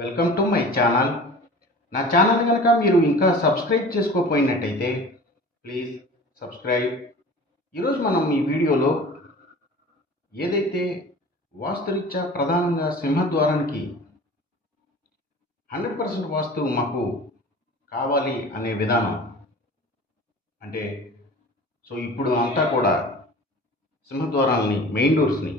Welcome to my channel. నా channel కనుక మీరు ఇంకా సబ్స్క్రైబ్ చేసుకోకపోయినట్టయితే ప్లీజ్ సబ్స్క్రైబ్. ఈరోజు మనం ఈ వీడియోలో ఏదైతే వాస్తురీత్యా ప్రధానంగా సింహద్వారానికి 100% వాస్తు మాకు కావాలి అనే విధానం అంటే ఇప్పుడు అంతా కూడా సింహద్వారాలని మెయిన్ డోర్స్ని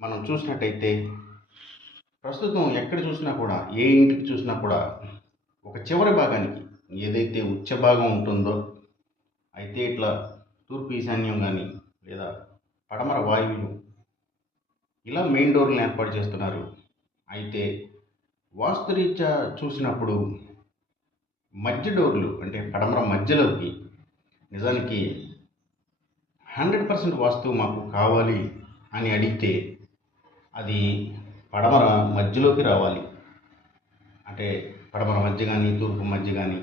మనం చూసినట్టయితే ప్రస్తుతం ఎక్కడ చూసినా కూడా ఏ ఇంటికి చూసినా కూడా ఒక చివరి భాగానికి ఏదైతే ఉచ్చ భాగం ఉంటుందో అయితే ఇట్లా తూర్పు ఈశాన్యం కానీ లేదా పడమర వాయువులు ఇలా మెయిన్ డోర్లను ఏర్పాటు చేస్తున్నారు. అయితే వాస్తురీత్యా చూసినప్పుడు మధ్య డోర్లు అంటే పడమర మధ్యలోకి నిజానికి 100% వాస్తువు మాకు కావాలి అని అడిగితే అది పడమర మధ్యలోకి రావాలి. అంటే పడమర మధ్య కానీ తూర్పు మధ్య కానీ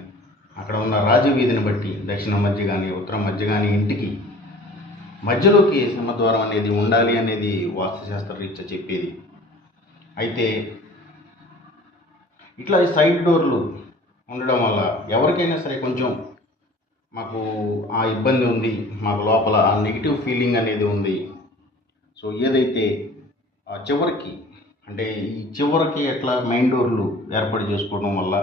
అక్కడ ఉన్న రాజవీధిని బట్టి దక్షిణ మధ్య కానీ ఉత్తరం మధ్య కానీ ఇంటికి మధ్యలోకి సింహద్వారం అనేది ఉండాలి అనేది వాస్తుశాస్త్ర రీత్యా చెప్పేది. అయితే ఇట్లా సైడ్ డోర్లు ఉండడం వల్ల ఎవరికైనా సరే కొంచెం మాకు ఆ ఇబ్బంది ఉంది, మాకు లోపల ఆ నెగిటివ్ ఫీలింగ్ అనేది ఉంది. ఏదైతే చివరికి అంటే ఈ చివరికి ఎట్లా మెయిన్ డోర్లు ఏర్పాటు చేసుకోవడం వల్ల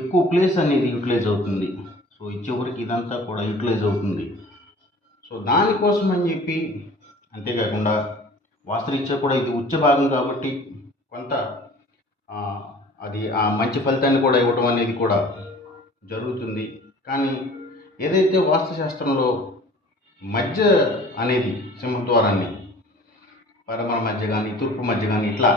ఎక్కువ ప్లేస్ అనేది యూటిలైజ్ అవుతుంది. ఈ చివరికి ఇదంతా కూడా యూటిలైజ్ అవుతుంది. దానికోసం అని చెప్పి అంతేకాకుండా వాస్తురీత్యా కూడా ఇది ఉచ్చ భాగం కాబట్టి కొంత అది ఆ మంచి ఫలితాన్ని కూడా ఇవ్వడం అనేది కూడా జరుగుతుంది. కానీ ఏదైతే వాస్తుశాస్త్రంలో మధ్య అనేది సింహద్వారాన్ని పడమర మధ్య కానీ తూర్పు మధ్య కానీ ఇట్లా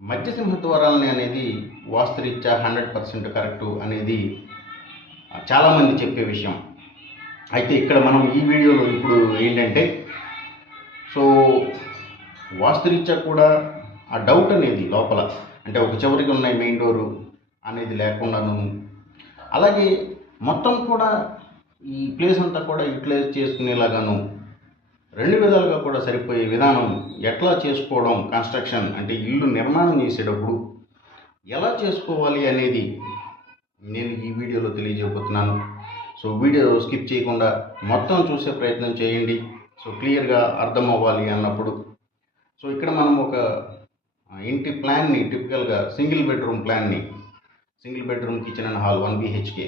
మధ్య సింహద్వారాలని అనేది వాస్తురీత్యా 100% కరెక్టు అనేది చాలామంది చెప్పే విషయం. అయితే ఇక్కడ మనం ఈ వీడియోలో ఇప్పుడు ఏంటంటే వాస్తురీత్యా కూడా ఆ డౌట్ అనేది లోపల అంటే ఒక చివరికి ఉన్న మెయిన్ డోరు అనేది లేకుండాను అలాగే మొత్తం కూడా ఈ ప్లేస్ అంతా కూడా యూటిలైజ్ చేసుకునేలాగాను రెండు విధాలుగా కూడా సరిపోయే విధానం ఎట్లా చేసుకోవడం, కన్స్ట్రక్షన్ అంటే ఇల్లు నిర్మాణం చేసేటప్పుడు ఎలా చేసుకోవాలి అనేది నేను ఈ వీడియోలో తెలియజేయబోతున్నాను. వీడియో స్కిప్ చేయకుండా మొత్తం చూసే ప్రయత్నం చేయండి. క్లియర్గా అర్థం అవ్వాలి అన్నప్పుడు ఇక్కడ మనం ఒక ఇంటి ప్లాన్ని టిపికల్గా single bedroom kitchen and hall 1 BHK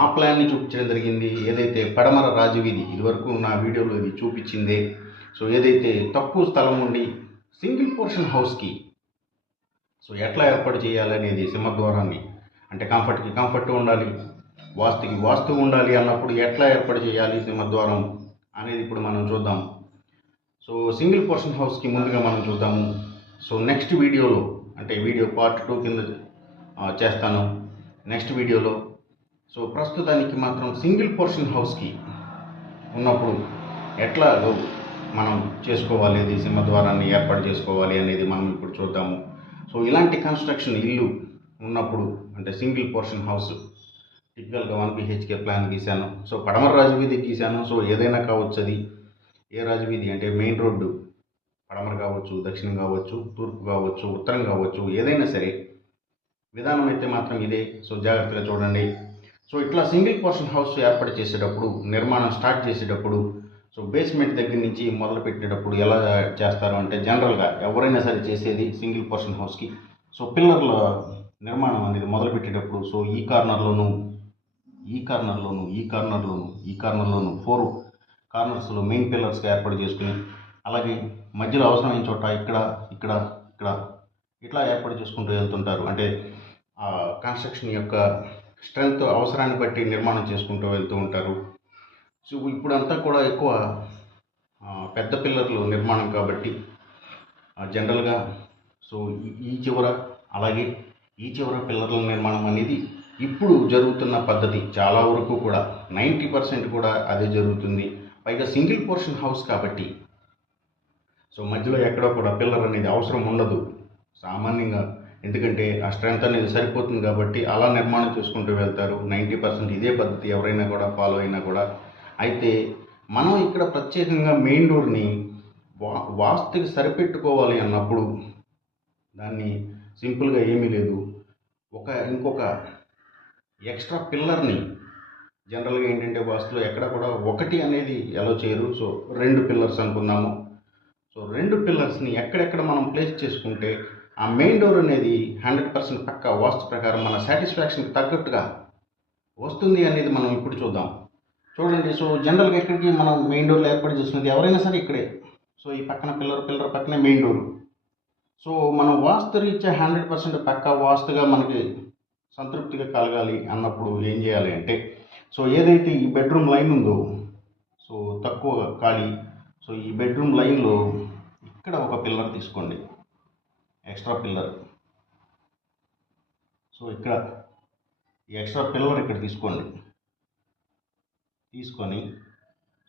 ఆ ప్లాన్ని చూపించడం జరిగింది. ఏదైతే పడమర రాజవీధి ఇదివరకు నా వీడియోలో ఇది చూపించిందే. ఏదైతే తక్కువ స్థలం ఉండి సింగిల్ పోర్షన్ హౌస్కి ఎట్లా ఏర్పాటు చేయాలనేది సింహద్వారాన్ని అంటే కంఫర్ట్ ఉండాలి, వాస్తుకి వాస్తు ఉండాలి అన్నప్పుడు ఎట్లా ఏర్పాటు చేయాలి సింహద్వారం అనేది ఇప్పుడు మనం చూద్దాం. సింగిల్ పోర్షన్ హౌస్కి ముందుగా మనం చూద్దాము. నెక్స్ట్ వీడియోలో అంటే వీడియో పార్ట్ 2 కింద చేస్తాను నెక్స్ట్ వీడియోలో. ప్రస్తుతానికి మాత్రం సింగిల్ పోర్షన్ హౌస్కి ఉన్నప్పుడు ఎట్లా మనం చేసుకోవాలి అది సింహద్వారాన్ని ఏర్పాటు చేసుకోవాలి అనేది మనం ఇప్పుడు చూద్దాము. ఇలాంటి కన్స్ట్రక్షన్ ఇల్లు ఉన్నప్పుడు అంటే సింగిల్ పోర్షన్ హౌస్ టిపికల్గా 1 BHK ప్లాన్ గీశాను. పడమర రాజవీధి గీశాను. ఏదైనా కావచ్చు, అది ఏ రాజవీధి అంటే మెయిన్ రోడ్డు పడమర కావచ్చు, దక్షిణం కావచ్చు, తూర్పు కావచ్చు, ఉత్తరం కావచ్చు, ఏదైనా సరే విధానం అయితే మాత్రం ఇదే. జాగ్రత్తగా చూడండి. ఇట్లా సింగిల్ పోర్షన్ హౌస్ ఏర్పాటు చేసేటప్పుడు నిర్మాణం స్టార్ట్ చేసేటప్పుడు బేస్మెంట్ దగ్గర నుంచి మొదలు పెట్టేటప్పుడు ఎలా చేస్తారు అంటే జనరల్గా ఎవరైనా సరే చేసేది సింగిల్ పోర్షన్ హౌస్కి పిల్లర్ల నిర్మాణం అనేది మొదలు పెట్టేటప్పుడు ఈ కార్నర్లోను 4 కార్నర్స్లో మెయిన్ పిల్లర్స్గా ఏర్పాటు చేసుకుని అలాగే మధ్యలో అవసరమైన చోట ఇక్కడ ఇట్లా ఏర్పాటు చేసుకుంటూ వెళ్తుంటారు. అంటే కన్స్ట్రక్షన్ యొక్క స్ట్రెంగ్త్ అవసరాన్ని బట్టి నిర్మాణం చేసుకుంటూ వెళ్తూ ఉంటారు. ఇప్పుడంతా కూడా ఎక్కువ పెద్ద పిల్లర్లు నిర్మాణం కాబట్టి జనరల్గా ఈ చివర అలాగే ఈ చివర పిల్లర్ల నిర్మాణం అనేది ఇప్పుడు జరుగుతున్న పద్ధతి. చాలా వరకు కూడా 90% కూడా అదే జరుగుతుంది. పైగా సింగిల్ పోర్షన్ హౌస్ కాబట్టి మధ్యలో ఎక్కడో కూడా పిల్లర్ అనేది అవసరం ఉండదు సామాన్యంగా. ఎందుకంటే ఆ స్ట్రెంత్ అనేది సరిపోతుంది కాబట్టి అలా నిర్మాణం చేసుకుంటూ వెళ్తారు. 90% ఇదే పద్ధతి ఎవరైనా కూడా ఫాలో అయినా కూడా. అయితే మనం ఇక్కడ ప్రత్యేకంగా మెయిన్ డోర్ని వాస్తుకి సరిపెట్టుకోవాలి అన్నప్పుడు దాన్ని సింపుల్గా ఏమీ లేదు, ఇంకొక ఎక్స్ట్రా పిల్లర్ని జనరల్గా ఏంటంటే వాస్తులో ఎక్కడ కూడా ఒకటి అనేది అలో చేయరు. సో 2 పిల్లర్స్ అనుకుందాము. సో 2 పిల్లర్స్ని ఎక్కడెక్కడ మనం ప్లేస్ చేసుకుంటే ఆ మెయిన్ డోర్ అనేది 100% పక్కా వాస్తు ప్రకారం మన సాటిస్ఫాక్షన్కి తగ్గట్టుగా వస్తుంది అనేది మనం ఇప్పుడు చూద్దాం. చూడండి, సో జనరల్గా ఎక్కడికి మనం మెయిన్ డోర్లో ఏర్పాటు చేస్తున్నది ఎవరైనా సరే ఇక్కడే. సో ఈ పక్కన పిల్లర్ పక్కనే మెయిన్ డోర్. సో మనం వాస్తు రీత్యా 100% పక్కా వాస్తుగా మనకి సంతృప్తిగా కలగాలి అన్నప్పుడు ఏం చేయాలి అంటే, సో ఏదైతే ఈ బెడ్రూమ్ లైన్ ఉందో, సో తక్కువ ఖాళీ, సో ఈ బెడ్రూమ్ లైన్లో ఇక్కడ ఒక పిల్లర్ తీసుకోండి, ఎక్స్ట్రా పిల్లర్. సో ఇక్కడ ఈ ఎక్స్ట్రా పిల్లర్ ఇక్కడ తీసుకొని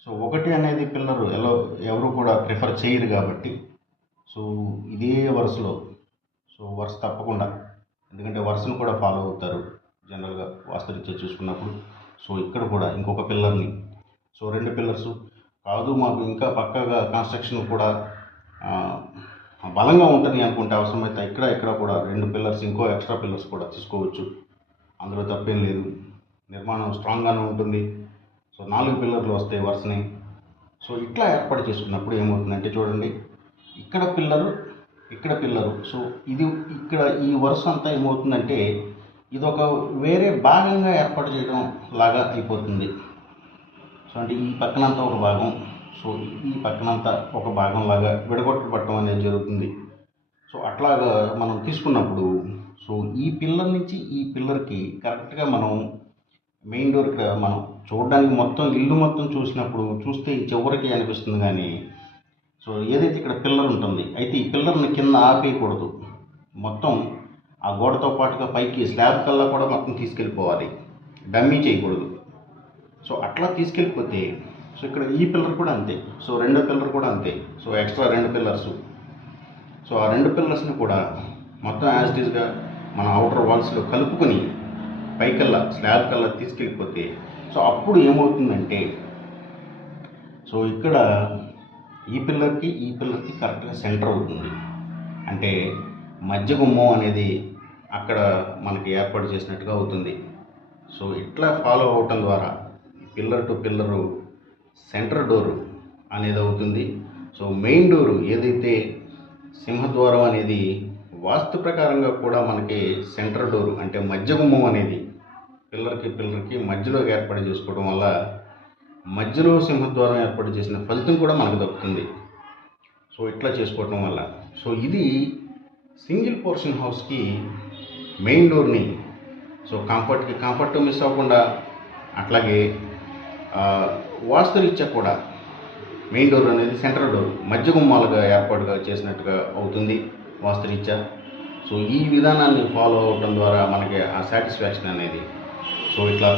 సో ఒకటి అనేది పిల్లర్ ఎవరు కూడా ప్రిఫర్ చేయరు కాబట్టి, సో ఇదే వరుసలో, సో వరుస తప్పకుండా, ఎందుకంటే వరుసను కూడా ఫాలో అవుతారు జనరల్గా వాస్తురీత్యా చూసుకున్నప్పుడు. సో ఇక్కడ కూడా ఇంకొక పిల్లర్ని, సో 2 పిల్లర్స్ కాదు మాకు ఇంకా పక్కాగా కన్స్ట్రక్షన్ కూడా బలంగా ఉంటుంది అనుకుంటే అవసరమైతే ఇక్కడ కూడా 2 పిల్లర్స్, ఇంకో ఎక్స్ట్రా పిల్లర్స్ కూడా తీసుకోవచ్చు. అందులో తప్పేం లేదు, నిర్మాణం స్ట్రాంగ్గానే ఉంటుంది. సో 4 పిల్లర్లు వస్తాయి వరుసని. సో ఇట్లా ఏర్పాటు చేసుకున్నప్పుడు ఏమవుతుందంటే చూడండి, ఇక్కడ పిల్లరు. సో ఇది ఇక్కడ ఈ వరుస అంతా ఏమవుతుందంటే ఇది ఒక వేరే భాగంగా ఏర్పాటు చేయడం లాగా అయిపోతుంది. సో అంటే ఈ పక్కనంతా ఒక భాగం, సో ఈ పక్కనంతా ఒక భాగం లాగా విడగొట్టబడటం అనేది జరుగుతుంది. సో అట్లాగా మనం తీసుకున్నప్పుడు, సో ఈ పిల్లర్ నుంచి ఈ పిల్లర్కి కరెక్ట్గా మనం మెయిన్ డోర్ ఇక్కడ మనం చూడడానికి మొత్తం ఇల్లు మొత్తం చూస్తే చివరికి అనిపిస్తుంది. కానీ సో ఏదైతే ఇక్కడ పిల్లర్ ఉంటుంది, అయితే ఈ పిల్లర్ని కింద ఆపేయకూడదు, మొత్తం ఆ గోడతో పాటుగా పైకి స్లాబ్ కల్లా కూడా మొత్తం తీసుకెళ్ళిపోవాలి, డమ్మీ చేయకూడదు. సో అట్లా తీసుకెళ్ళిపోతే, సో ఇక్కడ ఈ పిల్లర్ కూడా అంతే, సో 2వ పిల్లర్ కూడా అంతే, సో ఎక్స్ట్రా 2 పిల్లర్స్. సో ఆ 2 పిల్లర్స్ని కూడా మొత్తం యాజ్ ఇట్ ఈస్గా మన అవుటర్ వాల్స్లో కలుపుకొని పైకల్లా స్లాబ్ కల్లా తీసుకెళ్ళిపోతే, సో అప్పుడు ఏమవుతుందంటే, సో ఇక్కడ ఈ పిల్లర్కి కరెక్ట్గా సెంటర్ అవుతుంది. అంటే మధ్య గుమ్మం అనేది అక్కడ మనకి ఏర్పాటు చేసినట్టుగా అవుతుంది. సో ఇట్లా ఫాలో అవటం ద్వారా pillar to pillar centre door అనేది అవుతుంది. సో మెయిన్ డోరు ఏదైతే సింహద్వారం అనేది వాస్తు ప్రకారంగా కూడా మనకి సెంటర్ డోరు అంటే మధ్య గుమ్మం అనేది పిల్లర్కి మధ్యలో ఏర్పాటు చేసుకోవడం వల్ల మధ్యలో సింహద్వారం ఏర్పాటు చేసిన ఫలితం కూడా మనకు దక్కుతుంది. సో ఇట్లా చేసుకోవటం వల్ల, సో ఇది సింగిల్ పోర్షన్ హౌస్కి మెయిన్ డోర్ని, సో కంఫర్ట్ మిస్ అవ్వకుండా, అట్లాగే వాస్తురీత్యా కూడా మెయిన్ డోర్ అనేది సెంటర్ డోర్ మధ్య గుమ్మాలుగా ఏర్పాటుగా చేసినట్టుగా అవుతుంది వాస్తురీత్యా. సో ఈ విధానాన్ని ఫాలో అవటం ద్వారా మనకి ఆ సాటిస్ఫాక్షన్ అనేది, సో ఇట్లా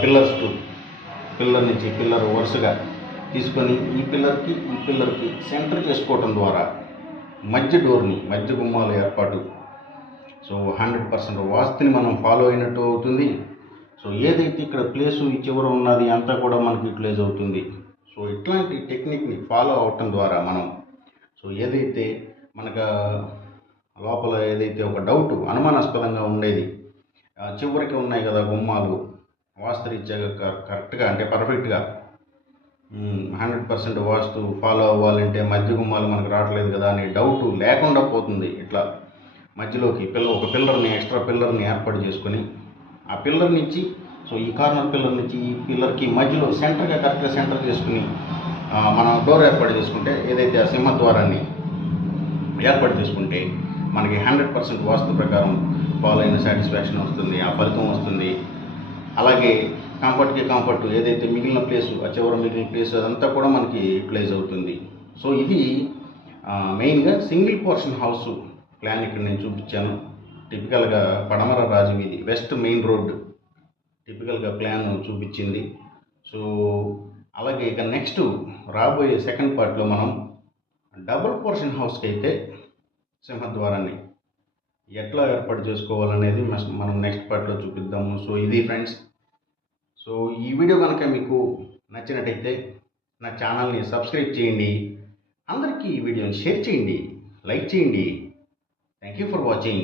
పిల్లర్ నుంచి పిల్లర్ వరుసగా తీసుకొని ఈ పిల్లర్కి సెంటర్ చేసుకోవటం ద్వారా మధ్య గుమ్మాల ఏర్పాటు, సో 100% వాస్తుని మనం ఫాలో అయినట్టు అవుతుంది. సో ఏదైతే ఇక్కడ ప్లేసు ఈ చివర ఉన్నది అంతా కూడా మనకి యూటిలైజ్ అవుతుంది. సో ఇట్లాంటి టెక్నిక్ని ఫాలో అవటం ద్వారా మనం, సో ఏదైతే మనకు లోపల ఏదైతే ఒక డౌట్ అనుమానాస్పదంగా ఉండేది, చివరికి ఉన్నాయి కదా గుమ్మాలు వాస్తురీత్యా కరెక్ట్గా అంటే పర్ఫెక్ట్గా 100% వాస్తు ఫాలో అవ్వాలంటే మధ్య గుమ్మాలు మనకు రావట్లేదు కదా అనే డౌట్ లేకుండా పోతుంది. ఇట్లా మధ్యలోకి ఒక ఎక్స్ట్రా పిల్లర్ని ఏర్పాటు చేసుకొని ఆ పిల్లర్ నుంచి, సో ఈ కార్నర్ పిల్లర్ నుంచి ఈ పిల్లర్కి మధ్యలో కరెక్ట్గా సెంటర్ చేసుకుని మనం డోర్ ఏర్పాటు చేసుకుంటే, ఏదైతే ఆ సింహద్వారాన్ని ఏర్పాటు చేసుకుంటే మనకి 100% వాస్తు ప్రకారం ఫాలో అయిన సాటిస్ఫాక్షన్ వస్తుంది, ఆ ఫలితం వస్తుంది. అలాగే కంఫర్ట్ ఏదైతే మిగిలిన ప్లేసు, ఆ చివర మిగిలిన ప్లేస్ అదంతా కూడా మనకి యూటిలైజ్ అవుతుంది. సో ఇది మెయిన్గా సింగిల్ పోర్షన్ హౌస్ ప్లాన్ ఇక్కడ నేను చూపించాను. టిపికల్గా పడమర రాజవీధి వెస్ట్ మెయిన్ రోడ్ టిపికల్గా ప్లాన్ చూపించింది. సో అలాగే ఇక నెక్స్ట్ రాబోయే సెకండ్ పార్ట్లో మనం డబుల్ పోర్షన్ హౌస్కి అయితే సింహద్వారాన్ని ఎట్లా ఏర్పాటు చేసుకోవాలనేది మనం నెక్స్ట్ పార్ట్లో చూపిద్దాము. సో ఇది ఫ్రెండ్స్, సో ఈ వీడియో కనుక మీకు నచ్చినట్టయితే నా ఛానల్ని సబ్స్క్రైబ్ చేయండి, అందరికీ ఈ వీడియోని షేర్ చేయండి, లైక్ చేయండి. Thank you for watching.